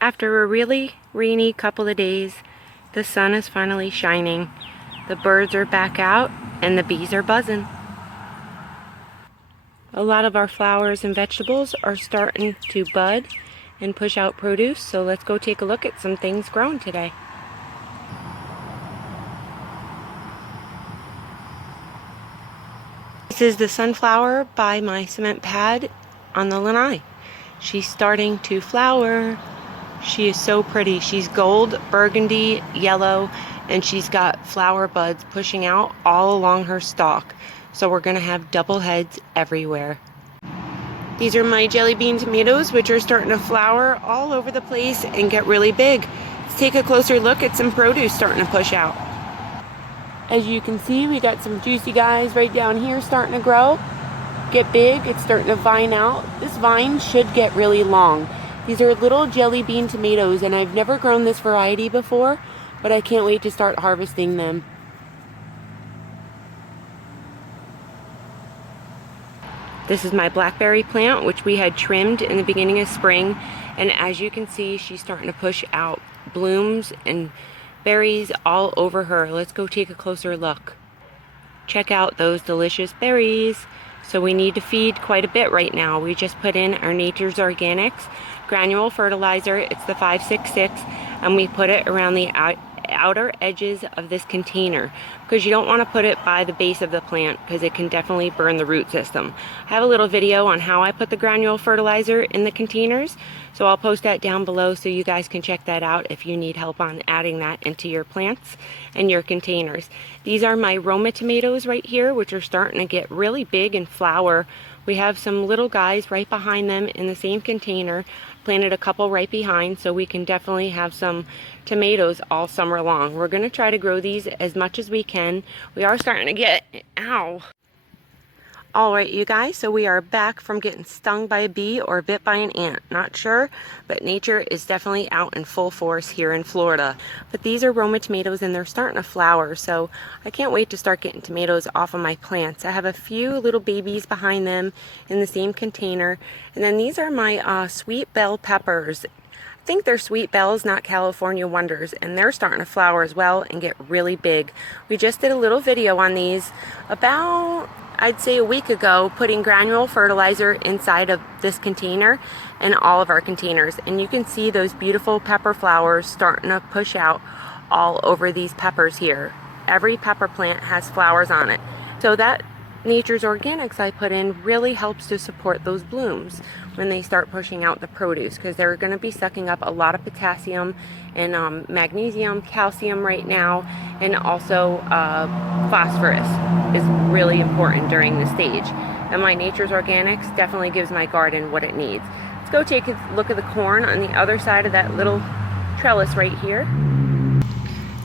After a really rainy couple of days, the sun is finally shining. The birds are back out and the bees are buzzing. A lot of our flowers and vegetables are starting to bud and push out produce, so let's go take a look at some things grown today. This is the sunflower by my cement pad on the lanai. She's starting to flower. She is so pretty. She's gold, burgundy, yellow, and she's got flower buds pushing out all along her stalk. So we're going to have double heads everywhere. These are my jelly bean tomatoes, which are starting to flower all over the place and get really big. Let's take a closer look at some produce starting to push out. As you can see, we got some juicy guys right down here starting to grow, get big. It's starting to vine out. This vine should get really long. These are little jelly bean tomatoes, and I've never grown this variety before, but I can't wait to start harvesting them. This is my blackberry plant, which we had trimmed in the beginning of spring, and as you can see, she's starting to push out blooms and berries all over her. Let's go take a closer look. Check out those delicious berries. So we need to feed quite a bit right now. We just put in our Nature's Organics granule fertilizer. It's the 566, and we put it around the outer edges of this container because you don't want to put it by the base of the plant because it can definitely burn the root system. I have a little video on how I put the granule fertilizer in the containers, so I'll post that down below so you guys can check that out if you need help on adding that into your plants and your containers. These are my Roma tomatoes right here, which are starting to get really big and flower. We have some little guys right behind them in the same container. Planted a couple right behind, so we can definitely have some tomatoes all summer long. We're going to try to grow these as much as we can. We are starting to get, ow. Alright you guys, so we are back from getting stung by a bee or bit by an ant. Not sure, but nature is definitely out in full force here in Florida. But these are Roma tomatoes and they're starting to flower, so I can't wait to start getting tomatoes off of my plants. I have a few little babies behind them in the same container. And then these are my sweet bell peppers. I think they're sweet bells, not California wonders, and they're starting to flower as well and get really big. We just did a little video on these about, I'd say, a week ago, putting granule fertilizer inside of this container and all of our containers, and you can see those beautiful pepper flowers starting to push out all over these peppers here. Every pepper plant has flowers on it, so that Nature's Organics I put in really helps to support those blooms when they start pushing out the produce, because they're going to be sucking up a lot of potassium and magnesium, calcium right now, and also phosphorus is really important during this stage. And my Nature's Organics definitely gives my garden what it needs. Let's go take a look at the corn on the other side of that little trellis right here.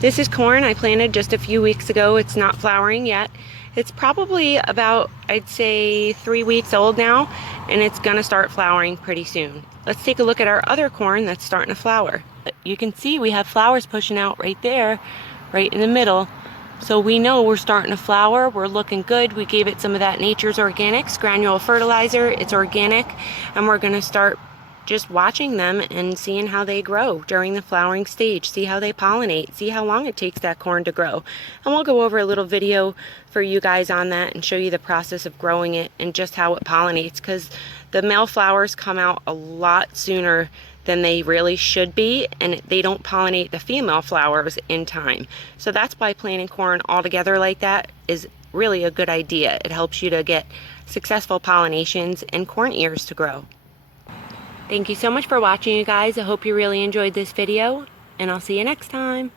This is corn I planted just a few weeks ago. It's not flowering yet. It's probably about, I'd say, 3 weeks old now, and it's gonna start flowering pretty soon. Let's take a look at our other corn that's starting to flower. You can see we have flowers pushing out right there, right in the middle. So we know we're starting to flower, we're looking good. We gave it some of that Nature's Organics granule fertilizer. It's organic, and we're gonna start just watching them and seeing how they grow during the flowering stage. See how they pollinate, see how long it takes that corn to grow. And we'll go over a little video for you guys on that and show you the process of growing it and just how it pollinates, because the male flowers come out a lot sooner than they really should be, and they don't pollinate the female flowers in time. So that's why planting corn all together like that is really a good idea. It helps you to get successful pollinations and corn ears to grow. Thank you so much for watching, you guys. I hope you really enjoyed this video, and I'll see you next time.